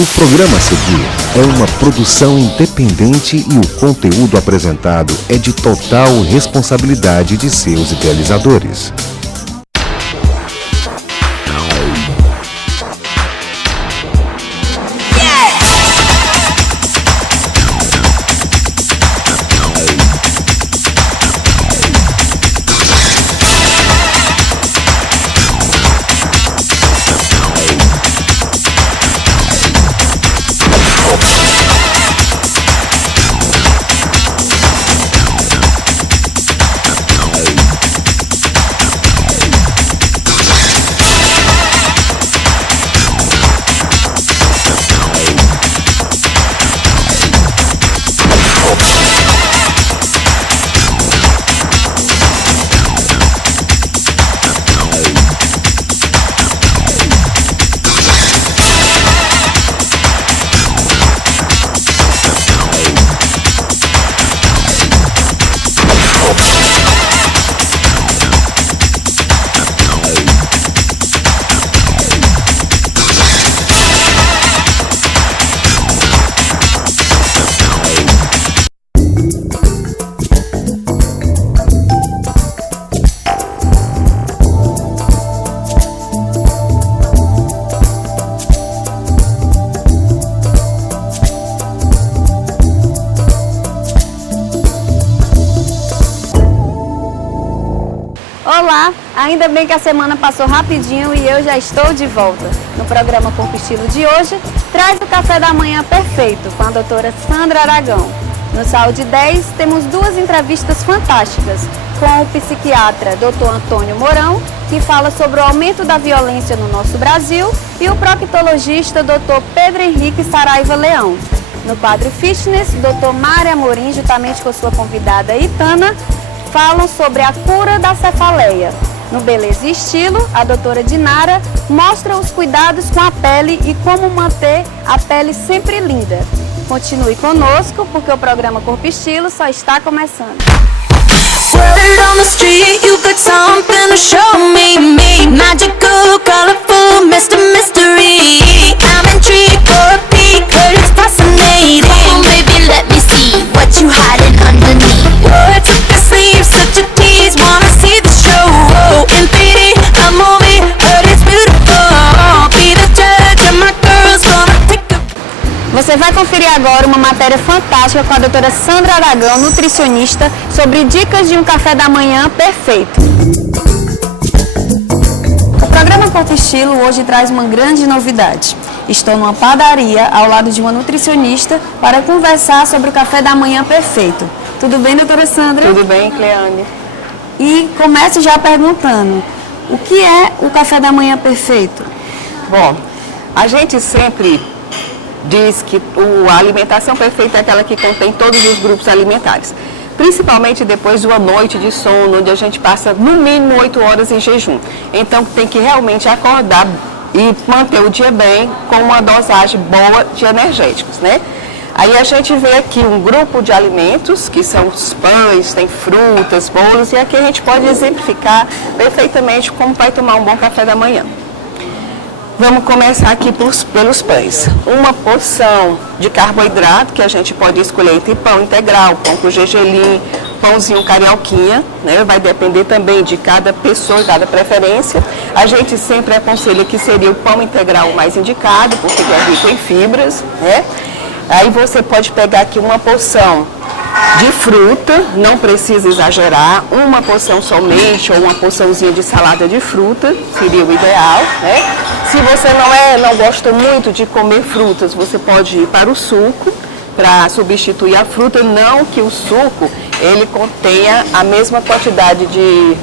O programa a seguir é uma produção independente e o conteúdo apresentado é de total responsabilidade de seus idealizadores. Olá, ainda bem que a semana passou rapidinho e eu já estou de volta. No programa Corpo Estilo de hoje, traz o café da manhã perfeito com a doutora Sandra Aragão. No Saúde 10, temos duas entrevistas fantásticas com o psiquiatra Dr. Antônio Mourão, que fala sobre o aumento da violência no nosso Brasil, e o proctologista Dr. Pedro Henrique Saraiva Leão. No quadro Fitness, Dr. Mário Amorim, juntamente com sua convidada Itana, falam sobre a cura da cefaleia. No Beleza e Estilo, a doutora Dinara mostra os cuidados com a pele e como manter a pele sempre linda. Continue conosco, porque o programa Corpo Estilo só está começando. Word on the street, you got something to show me, magical, colorful, Mr. Mystery. I'm intrigued for a peek, but it's fascinating. Come on, baby, let me see what you hiding underneath. Words up your sleeve, such a tease, wanna see the show. Oh, in 3D, a movie, but it's beautiful. Be the judge, and my girl's gonna take the... Você vai conferir agora uma matéria fantástica com a doutora Sandra Aragão, nutricionista, sobre dicas de um café da manhã perfeito. O programa Corpo Estilo hoje traz uma grande novidade. Estou numa padaria ao lado de uma nutricionista para conversar sobre o café da manhã perfeito. Tudo bem, doutora Sandra? Tudo bem, Cleane. E começo já perguntando, o que é o café da manhã perfeito? Bom, a gente sempre diz que a alimentação perfeita é aquela que contém todos os grupos alimentares. Principalmente depois de uma noite de sono, onde a gente passa no mínimo 8 horas em jejum. Então tem que realmente acordar e manter o dia bem com uma dosagem boa de energéticos, né? Aí a gente vê aqui um grupo de alimentos, que são os pães, tem frutas, bolos, e aqui a gente pode exemplificar perfeitamente como vai tomar um bom café da manhã. Vamos começar aqui pelos pães. Uma porção de carboidrato, que a gente pode escolher entre pão integral, pão com gergelim, pãozinho carioquinha, né? Vai depender também de cada pessoa, cada preferência. A gente sempre aconselha que seria o pão integral mais indicado, porque ele é rico em fibras, né? Aí você pode pegar aqui uma porção de fruta, não precisa exagerar, uma porção somente ou uma porçãozinha de salada de fruta seria o ideal, né? Se você não gosta muito de comer frutas, você pode ir para o suco para substituir a fruta, não que o suco ele contenha a mesma quantidade de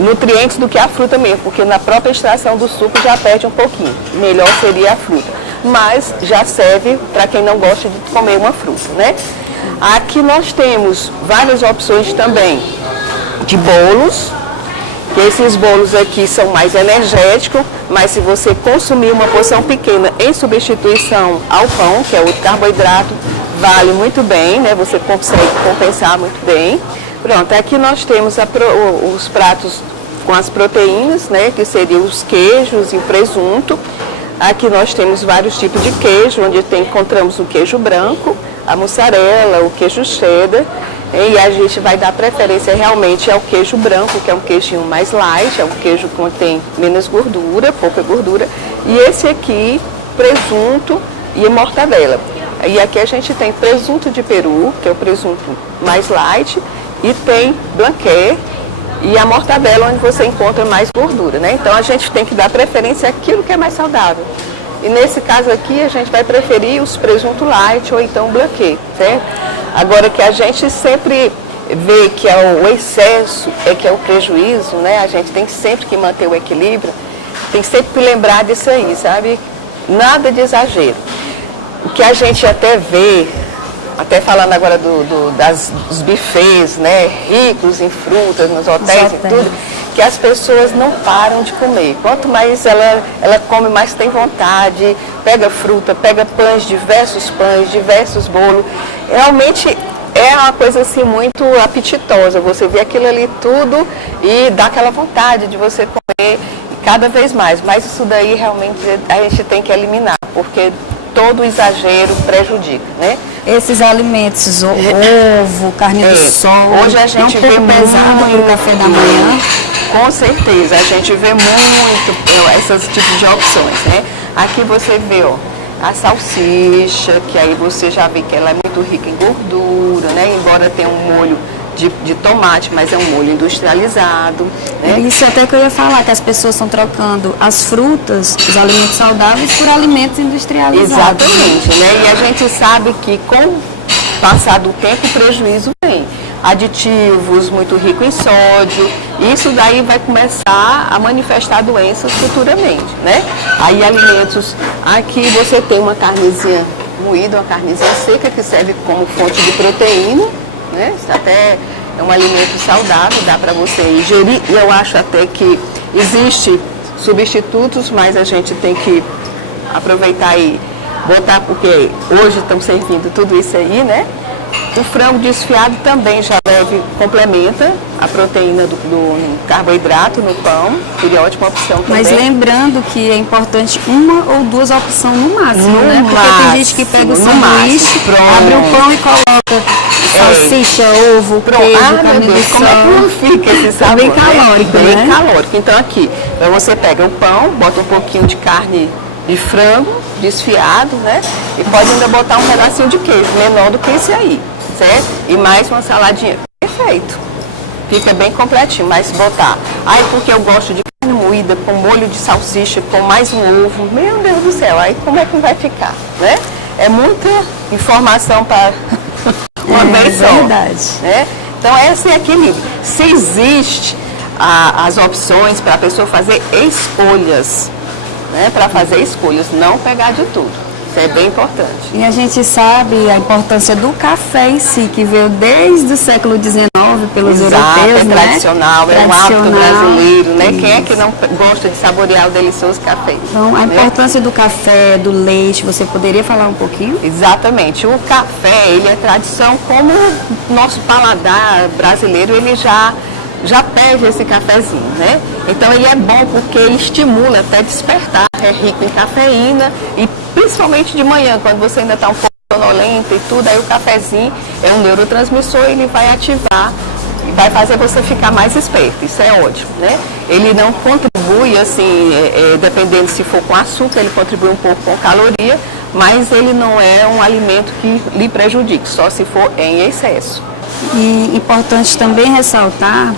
nutrientes do que a fruta mesmo, porque na própria extração do suco já perde um pouquinho, melhor seria a fruta, mas já serve para quem não gosta de comer uma fruta, né? Aqui nós temos várias opções também de bolos, que esses bolos aqui são mais energéticos, mas se você consumir uma porção pequena em substituição ao pão, que é outro carboidrato, vale muito bem, né? Você consegue compensar muito bem. Pronto, aqui nós temos os pratos com as proteínas, né? Que seriam os queijos e o presunto. Aqui nós temos vários tipos de queijo, onde encontramos o queijo branco, a mussarela, o queijo cheddar, e a gente vai dar preferência realmente ao queijo branco, que é um queijinho mais light, é um queijo que contém menos gordura, pouca gordura, e esse aqui, presunto e mortadela. E aqui a gente tem presunto de peru, que é o presunto mais light, e tem blanquet e a mortadela, onde você encontra mais gordura, né? Então a gente tem que dar preferência àquilo que é mais saudável. E nesse caso aqui a gente vai preferir os presunto light ou então o blanquet, certo? Agora que a gente sempre vê que é o excesso que é o prejuízo, né? A gente tem sempre que manter o equilíbrio, tem sempre que lembrar disso aí, sabe? Nada de exagero. O que a gente até vê, até falando agora dos buffets, né, ricos em frutas, nos hotéis e tudo, que as pessoas não param de comer. Quanto mais ela come, mais tem vontade, pega fruta, pega pães, diversos bolos. Realmente é uma coisa assim muito apetitosa, você vê aquilo ali tudo e dá aquela vontade de você comer cada vez mais. Mas isso daí realmente a gente tem que eliminar, porque todo exagero prejudica, né? Esses alimentos, ovo, carne do sol, hoje a gente é um pouco pesado para o café da manhã. Com certeza, a gente vê muito esses tipos de opções, né? Aqui você vê, ó, a salsicha, que aí você já vê que ela é muito rica em gordura, né? Embora tenha um molho de tomate, mas é um molho industrializado, né? Isso até que eu ia falar, que as pessoas estão trocando as frutas, os alimentos saudáveis, por alimentos industrializados. Exatamente, né? E a gente sabe que com o passar do tempo o prejuízo vem. Aditivos muito ricos em sódio, isso daí vai começar a manifestar doenças futuramente, né? Aí alimentos, aqui você tem uma carnezinha moída, uma carnezinha seca que serve como fonte de proteína, né? Isso até é um alimento saudável, dá para você ingerir, e eu acho até que existe substitutos, mas a gente tem que aproveitar e botar, porque hoje estão servindo tudo isso aí, né? O frango desfiado também já complementa a proteína do carboidrato no pão, seria ótima opção também. Mas lembrando que é importante uma ou duas opções no máximo, né? Porque máximo, tem gente que pega o sanduíche, abre o pão e coloca salsicha, ovo, queijo, carne do sol. Como é que não fica esse sabor? Bem calórico, né? Bem calórico. Então aqui, você pega o pão, bota um pouquinho de carne de frango desfiado, né? E pode ainda botar um pedacinho de queijo, menor do que esse aí, certo? E mais uma saladinha. Perfeito. Fica bem completinho, mas botar. Aí porque eu gosto de carne moída com molho de salsicha, com mais um ovo. Meu Deus do céu, aí como é que vai ficar, né? É muita informação para uma vez só. É verdade. Né? Então esse é equilíbrio. Se existe as opções para a pessoa fazer escolhas, né, para fazer escolhas, não pegar de tudo. Isso é bem importante. E a gente sabe a importância do café em si, que veio desde o século XIX pelos europeus, é né? tradicional, é um hábito brasileiro, né? Quem é que não gosta de saborear o delicioso café? Então, a importância do café, do leite, você poderia falar um pouquinho? Exatamente. O café, ele é tradição, como o nosso paladar brasileiro, ele já pede esse cafezinho, né? Então ele é bom porque ele estimula até despertar, é rico em cafeína e principalmente de manhã, quando você ainda está um pouco sonolento e tudo, aí o cafezinho é um neurotransmissor, ele vai ativar e vai fazer você ficar mais esperto, isso é ótimo, né? Ele não contribui, assim, dependendo se for com açúcar, ele contribui um pouco com caloria, mas ele não é um alimento que lhe prejudique, só se for em excesso. E importante também ressaltar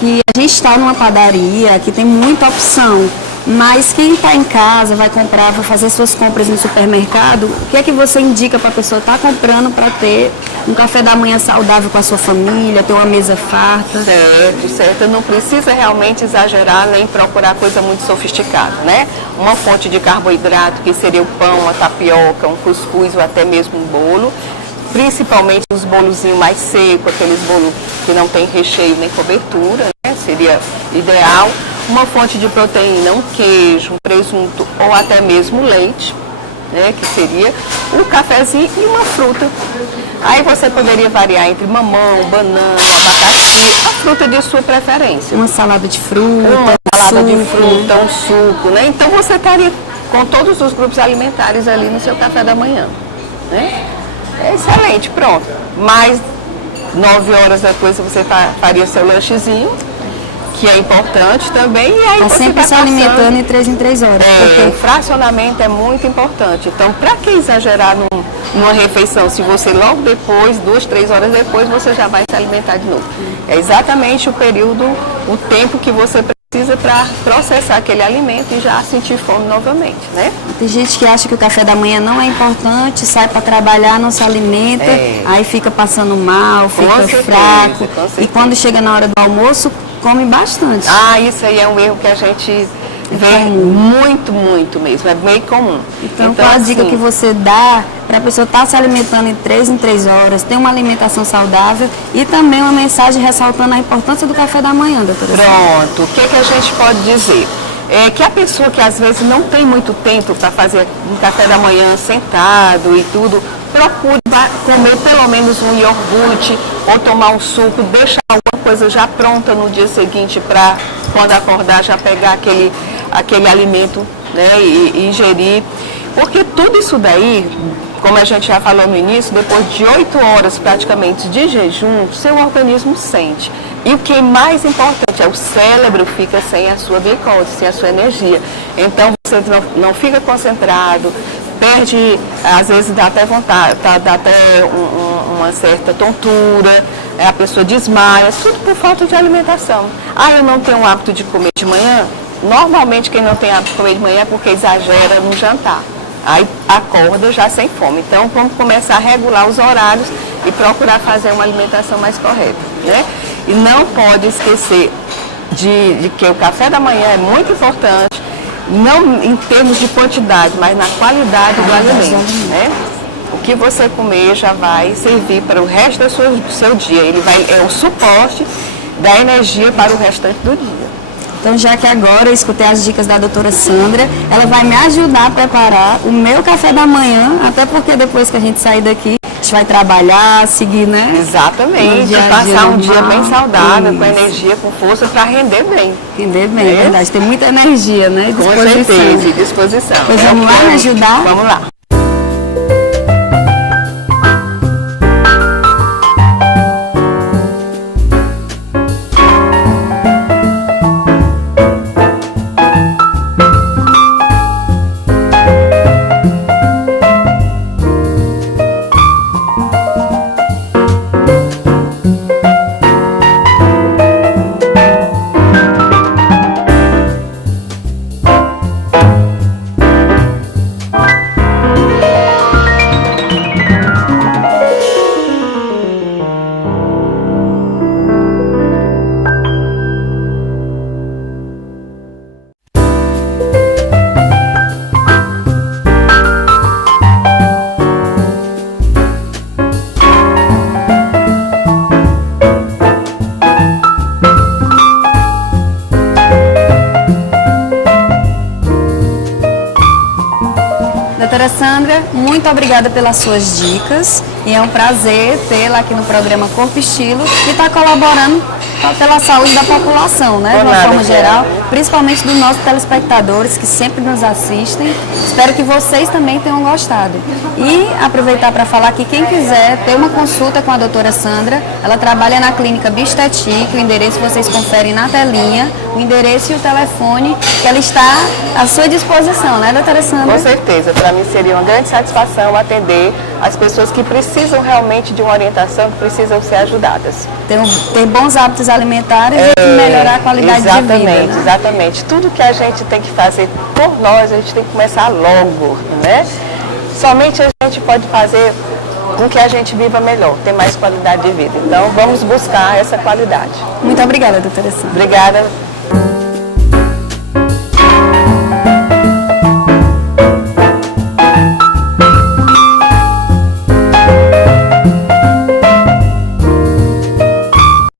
que a gente está numa padaria que tem muita opção, mas quem está em casa, vai comprar, vai fazer suas compras no supermercado, o que é que você indica para a pessoa estar comprando para ter um café da manhã saudável com a sua família, ter uma mesa farta? Certo, certo. Não precisa realmente exagerar nem procurar coisa muito sofisticada, né? Uma fonte de carboidrato, que seria o pão, a tapioca, um cuscuz ou até mesmo um bolo. Principalmente os bolozinhos mais secos, aqueles bolos que não tem recheio nem cobertura, né? Seria ideal. Uma fonte de proteína, um queijo, um presunto ou até mesmo leite, né? Que seria um cafezinho e uma fruta. Aí você poderia variar entre mamão, banana, abacaxi, a fruta de sua preferência. Uma salada de fruta, uma salada de fruta, um suco, né? Então você estaria com todos os grupos alimentares ali no seu café da manhã, né? É excelente, pronto. Mais 9 horas depois você faria seu lanchezinho, que é importante também, e aí Tá você sempre tá se alimentando em 3 em 3 horas. o fracionamento é muito importante. Então, para que exagerar numa refeição, se você logo depois, 2, 3 horas depois, você já vai se alimentar de novo? É exatamente o período, o tempo que você precisa para processar aquele alimento e já sentir fome novamente, né? Tem gente que acha que o café da manhã não é importante, sai para trabalhar, não se alimenta, aí fica passando mal, fica fraco. E quando chega na hora do almoço, come bastante. Ah, isso aí é um erro que a gente vê muito mesmo, é bem comum. Então qual a dica que você dá para a pessoa estar se alimentando em 3 em 3 horas, ter uma alimentação saudável e também uma mensagem ressaltando a importância do café da manhã, doutora? Pronto, o que a gente pode dizer? É que a pessoa que às vezes não tem muito tempo para fazer um café da manhã sentado e tudo, procure comer pelo menos um iogurte ou tomar um suco, deixar alguma coisa já pronta no dia seguinte para quando acordar já pegar aquele alimento, né, e ingerir. Porque tudo isso daí, como a gente já falou no início, depois de 8 horas praticamente de jejum, seu organismo sente. E o que é mais importante é o cérebro fica sem a sua glicose, sem a sua energia. Então você não fica concentrado, perde, às vezes dá até vontade, dá até uma certa tontura, a pessoa desmaia, tudo por falta de alimentação. Ah, eu não tenho o hábito de comer de manhã? Normalmente quem não tem hábito de comer de manhã é porque exagera no jantar. Aí acorda já sem fome. Então vamos começar a regular os horários e procurar fazer uma alimentação mais correta, né? E não pode esquecer de que o café da manhã é muito importante, não em termos de quantidade, mas na qualidade do alimento, né? O que você comer já vai servir para o resto do seu dia. Ele é o suporte da energia para o restante do dia. Então, já que agora eu escutei as dicas da doutora Sandra, ela vai me ajudar a preparar o meu café da manhã, até porque depois que a gente sair daqui, a gente vai trabalhar, seguir, né? Exatamente, passar um dia bem saudável, com energia, com força, para render bem. Render bem, é verdade. Tem muita energia, né? Com certeza, e disposição. Pois vamos lá me ajudar? Vamos lá. Doutora Sandra, muito obrigada pelas suas dicas e é um prazer tê-la aqui no programa Corpo e Estilo e estar colaborando pela saúde da população, né, de uma forma geral, principalmente dos nossos telespectadores que sempre nos assistem. Espero que vocês também tenham gostado. E aproveitar para falar que quem quiser ter uma consulta com a doutora Sandra, ela trabalha na clínica Bistetic, o endereço vocês conferem na telinha, o endereço e o telefone, que ela está à sua disposição, né, doutora Sandra? Com certeza, para mim seria uma grande satisfação atender as pessoas que precisam realmente de uma orientação, que precisam ser ajudadas. Ter bons hábitos alimentares e melhorar a qualidade de vida. Exatamente, exatamente. Tudo que a gente tem que fazer por nós, a gente tem que começar logo, né? Somente a gente pode fazer com que a gente viva melhor, ter mais qualidade de vida. Então, vamos buscar essa qualidade. Muito obrigada, doutora Sandra. Obrigada.